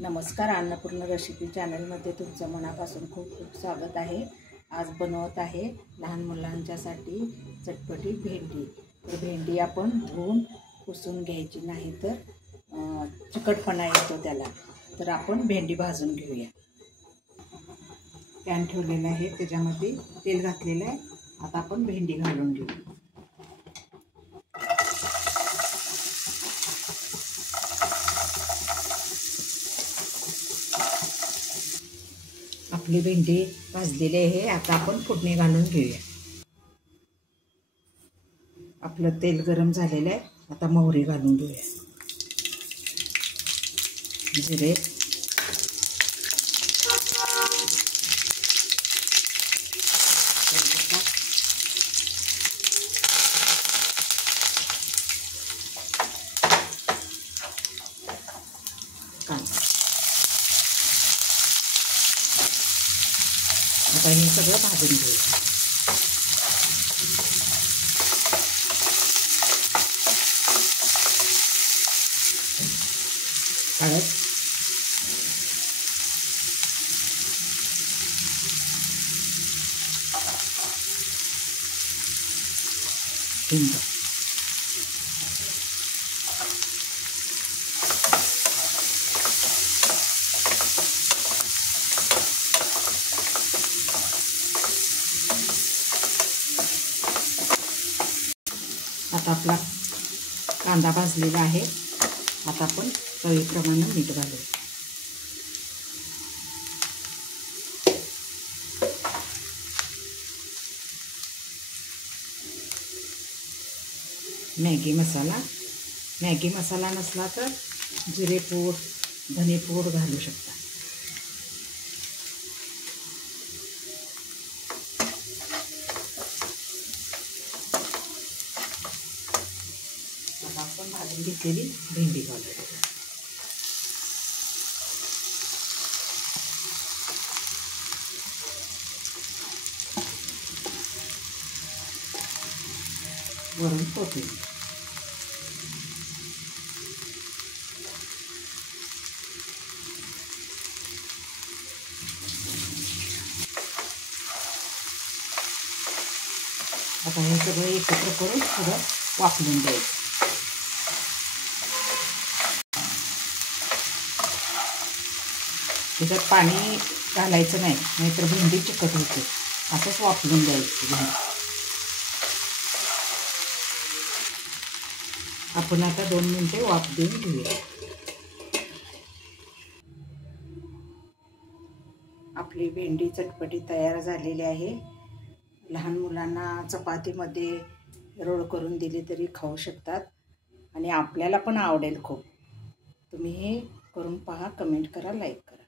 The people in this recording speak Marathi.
नमस्कार, अन्नपूर्ण रेसिपी चॅनलमध्ये तुमचं मनापासून खूप खूप स्वागत आहे। आज बनवत आहे लहान मुलांच्यासाठी चटपटी भेंडी। तर भेंडी आपण धुवून पुसून घ्यायची, नाही तर चिकटपणा येतो त्याला। तर आपण भेंडी भाजून घेऊया। पॅन ठेवलेला आहे, त्याच्यामध्ये तेल घातलेलं आहे। आता आपण भेंडी घालून घेऊ। आपली भेंडी भाजलेली आहे, आता आपण फोडणी घालून घेऊया। आपलं तेल गरम झालेलं आहे, आता मोहरी घालून घेऊया। जिरे, आता हे सगळं भाजून घेऊया। हळद, हिंग, आता आपला कांदा भाजलेला आहे। आता आपण चवीप्रमाणे मीठ घालू। मॅगी मसाला नसला तर जिरेपूड, धनेपूड घालू शकता। आता आपण भाजून घेतलेली भेंडी घालू। वरून कोथिंबीर, आता हे सगळं एकत्र करून थोडं वाफवून द्यायचं। त्याच्यात पाणी घालायचं नाही, नाहीतर भेंडी चिकट होते। असंच वाफवून द्यायची भेंडी। आपण आता 2 मिनिटे वाफ देऊन घेऊया। आपली भेंडी चटपटी तयार झालेली आहे। लहान मुलांना चपातीमध्ये रोल करून दिली तरी खाऊ शकतात आणि आपल्याला पण आवडेल खूप। तुम्ही हे करून पहा, कमेंट करा, लाईक करा।